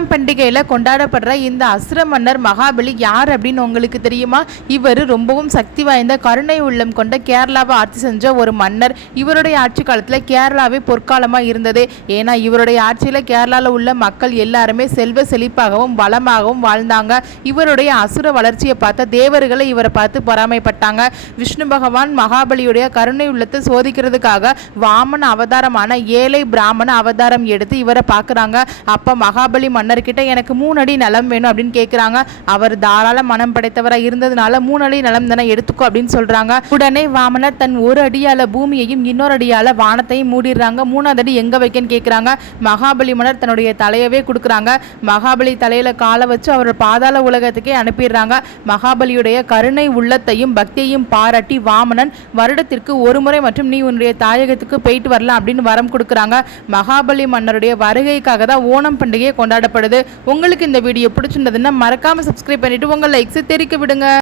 ஓணம் பண்டிகையில் கொண்டாடப்படுற இந்த அசுர மன்னர் மகாபலி யார் அப்படின்னு உங்களுக்கு தெரியுமா? இவர் ரொம்பவும் சக்தி வாய்ந்த கருணை உள்ளம் கொண்ட கேரளாவை ஆட்சி செஞ்ச ஒரு மன்னர். இவருடைய ஆட்சி காலத்தில் கேரளாவே பொற்காலமாக இருந்தது. ஏன்னா இவருடைய ஆட்சியில் கேரளாவில் உள்ள மக்கள் எல்லாருமே செல்வ செழிப்பாகவும் வளமாகவும் வாழ்ந்தாங்க. இவருடைய அசுர வளர்ச்சியை பார்த்த தேவர்களை இவரை பார்த்து பொறாமைப்பட்டாங்க. விஷ்ணு பகவான் மகாபலியுடைய கருணை உள்ளத்தை சோதிக்கிறதுக்காக வாமன அவதாரமான ஏழை பிராமண அவதாரம் எடுத்து இவரை பார்க்குறாங்க. அப்போ மகாபலி மன்னர்கிட்ட எனக்கு 3 அடி நிலம் வேணும் அப்படின்னு கேட்குறாங்க. அவர் தாராள மனம் படைத்தவராக இருந்ததுனால 3 அடி நிலம் தானே எடுத்துக்கோ அப்படின்னு சொல்கிறாங்க. உடனே வாமனர் தன் 1 அடியால் பூமியையும் இன்னொரு அடியால் வானத்தையும் மூடிடுறாங்க. 3ஆவது அடி எங்கே வைக்கன்னு கேட்குறாங்க. மகாபலி மன்னர் தன்னுடைய தலையவே கொடுக்குறாங்க. மகாபலி தலையில் காலை வச்சு அவர் பாதாள உலகத்துக்கே அனுப்பிடுறாங்க. மகாபலியுடைய கருணை உள்ளத்தையும் பக்தியையும் பாராட்டி வாமனன் வருடத்திற்கு 1 முறை மற்றும் நீ உன்னுடைய தாயகத்துக்கு போயிட்டு வரலாம் அப்படின்னு வரம் கொடுக்குறாங்க. மகாபலி மன்னருடைய வருகைக்காக தான் ஓணம் பண்டிகை கொண்டாடப்படுது. உங்களுக்கு இந்த வீடியோ பிடிச்சிருந்ததுன்னா மறக்காம சப்ஸ்கிரைப் பண்ணிட்டு உங்க லைக்ஸ் தெரிவிக்க விடுங்க.